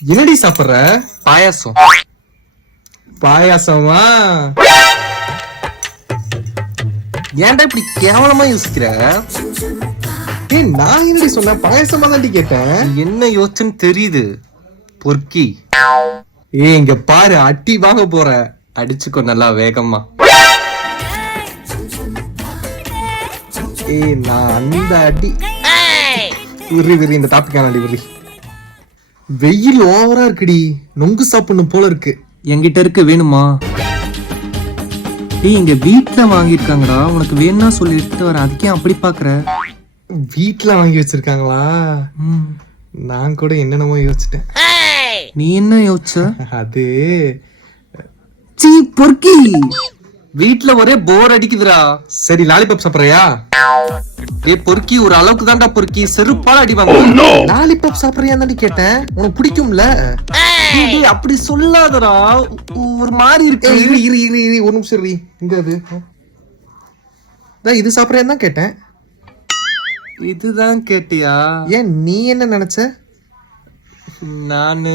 என்னடி சாப்பிடுற? பாயாசம். பாயாசமா? ஏன்டா இப்படி கேவலமா யோசிக்கிற? ஏய், நான் என்னடி சொன்னேன்? பாயாசமா தாண்டி கேட்டேன். என்ன யோசிச்சுன்னு தெரியுது பொறுக்கி. ஏய், இங்க பாரு, அட்டி வாங்க போற. அடிச்சுக்கோ நல்லா வேகமா. ஏய், நான் அந்த அடி விரி இந்த டாபிக் ஆனாடி விரி. வெயில் ஓவரா இருக்குடி, நொங்கு சாப்பிடணும் போல இருக்கு. என்கிட்ட இருக்கு, வேணுமா? ஏய், இங்க வீட்டுல வாங்கியிருக்காங்கடா, உனக்கு வேணும்னா சொல்லி எடுத்துட்டு வர. அதுக்கே அப்படி பாக்குற? வீட்டுல வாங்கி வச்சிருக்காங்களா? நான் கூட என்னென்னமோ யோசிச்சிட்டேன். நீ என்ன யோசிச்ச? அது சீ பொறுக்கி, வீட்டுல ஒரே போர் அடிக்குதுடா. சரி, லாலிபாப் சாப்பிடுறியா? ஏய் பொறுக்கி, ஒரு அளவுக்கு தான்டா பொறுக்கி, செருப்பால அடிவாங்க. லாலிபாப் சாப்பிடுறியா தாண்டி கேட்டேன். உனக்கு பிடிக்கும்ல? டேய் அப்படி சொல்லாதடா, ஒரு மாதிரி இருக்கு. ஏய், இரு இரு இரு இரு, ஒரு நிமிஷம் இரு. இங்க அது இது சாப்பிடுறேன்னு தான் கேட்டேன். இதுதான் கேட்டியா? ஏன், நீ என்ன நினைச்ச? நானு